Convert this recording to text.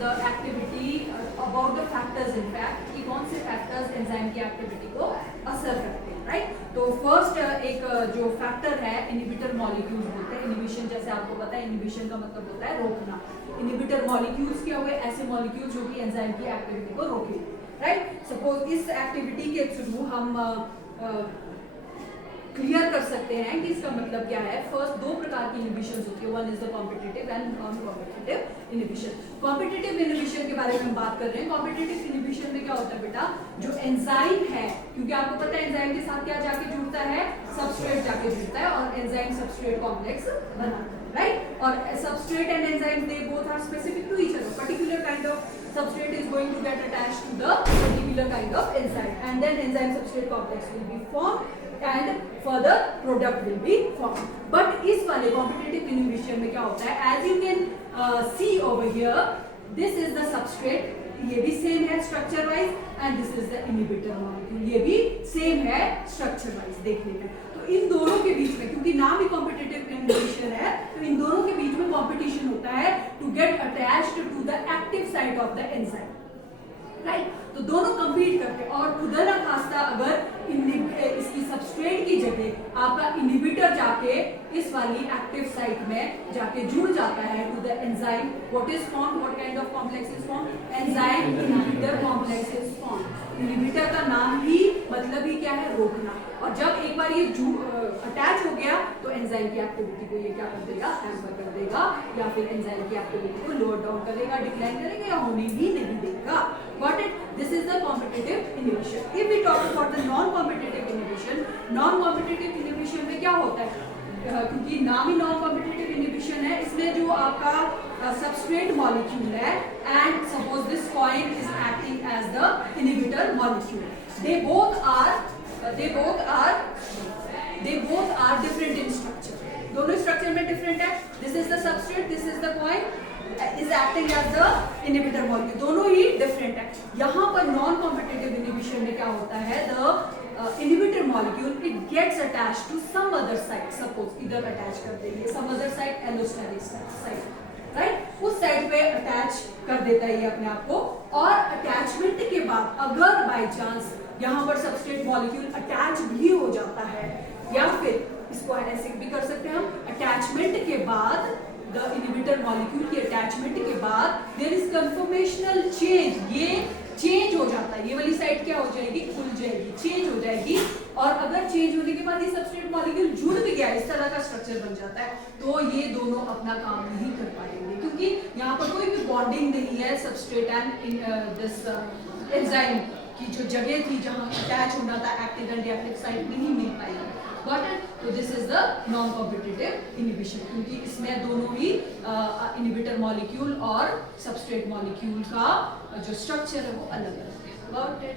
The activity about the factors in fact कि कौन से फैक्टर्स एंजाइम की एक्टिविटी को असर करते हैं, राइट। तो फर्स्ट एक जो फैक्टर है इनहिबिटर मॉलिक्यूल होते हैं। इनहिबिशन जैसे आपको पता है, इनहिबिशन का मतलब होता है रोकना। इनहिबिटर मॉलिक्यूल्स क्या हुए? ऐसे मॉलिक्यूल जो कि एंजाइम की एक्टिविटी को रोके, राइट। सपोज इस एक्टिविटी के थ्रू हम क्लियर कर सकते हैं कि इसका मतलब क्या है। फर्स्ट दो प्रकार की इनहिबिशन होती है, one is the competitive and non competitive inhibition. Competitive inhibition के बारे में हम बात कर रहे हैं। कॉम्पिटिटिव इनहिबिशन में क्या होता है बेटा, जो एंजाइम है, क्योंकि आपको पता है एंजाइम के साथ क्या जाके जुड़ता है, सबस्ट्रेट जाके जुड़ता है और एंजाइम सबस्ट्रेट कॉम्प्लेक्स बनाता है, राइट। और substrate and enzyme they both are specific to each other. Particular kind of substrate is going to get attached to the particular kind of enzyme, and then enzyme substrate complex will be formed and further product will be formed. But इस वाले competitive inhibition में क्या होता है, as you can see over here, this is the substrate, ये भी same है structure wise, and this is the inhibitor molecule, ये भी सेम है स्ट्रक्चर वाइज देखने में। तो इन दोनों के बीच में, क्योंकि नाम ही कॉम्पिटिटिव इनहिबिशन है, तो इन दोनों के बीच में कंपटीशन होता है to get attached to the active site of the enzyme, right. तो दोनों कंपीट करते हैं, और खुदा ना खास्ता अगर इसकी सबस्ट्रेट की जगह आपका इनहिबिटर जाके इस वाली एक्टिव साइट में जाके जुड़ जाता है to the enzyme, what is formed, what kind of complex is formed, enzyme inhibitor complex is formed. Inhibitor का नाम ही मतलब ही क्या है, रोकना। और जब एक बार ये अटैच हो गया तो एंजाइम की एक्टिविटी को ये क्या कर देगा, हैम्पर कर देगा, या फिर एंजाइम की एक्टिविटी को लोअर डाउन करेगा, डिक्लाइन करेगा, या होने ही नहीं देगा। Got it? This is the competitive inhibition. If we talk about the non-competitive inhibition, non-competitive inhibition में क्या होता है, क्योंकि नाम ही non-competitive inhibition है, इसमें जो आपका substrate molecule है, and suppose this coin is acting as the inhibitor molecule. They both are different in structure. दोनों स्ट्रक्चर में डिफरेंट है. This is the substrate, this is the coin. Is acting as the inhibitor molecule. दोनों ही different है. यहाँ पर non competitive inhibition में क्या होता है, the inhibitor molecule it gets attached to some other site. Suppose इधर अटैच कर देंगे, some other site, allosteric site, right? उस साइड पे अटैच कर देता है ये अपने आप को, और अटैचमेंट के बाद अगर बाय चांस यहाँ पर सबस्ट्रेट मॉलिक्यूल अटैच भी हो जाता है, या फिर इसको ऐसे भी कर सकते हैं हम, अटैचमेंट के बाद द इनहिबिटर मॉलिक्यूल की अटैचमेंट के बाद देयर इज कन्फर्मेशनल चेंज, ये चेंज हो जाता है, ये वाली साइड क्या हो जाएगी, खुल जाएगी, चेंज हो जाएगी। और अगर चेंज होने के बाद ये सबस्ट्रेट मॉलिक्यूल जुड़ भी गया, इस तरह का स्ट्रक्चर बन जाता है, तो ये दोनों अपना काम नहीं कर पाएंगे, क्योंकि यहाँ पर कोई भी बॉन्डिंग नहीं है सबस्ट्रेट एंड दिस एंजाइम की जो जगह थी जहाँ अटैच होना था, एक्टिव एंड रिएक्टिव साइट नहीं मिल पाएगी। Got it? तो this is the non competitive inhibition, क्योंकि इसमें दोनों ही इनहिबिटर मॉलिक्यूल और सबस्ट्रेट मॉलिक्यूल का जो स्ट्रक्चर है वो अलग अलग है। Got it?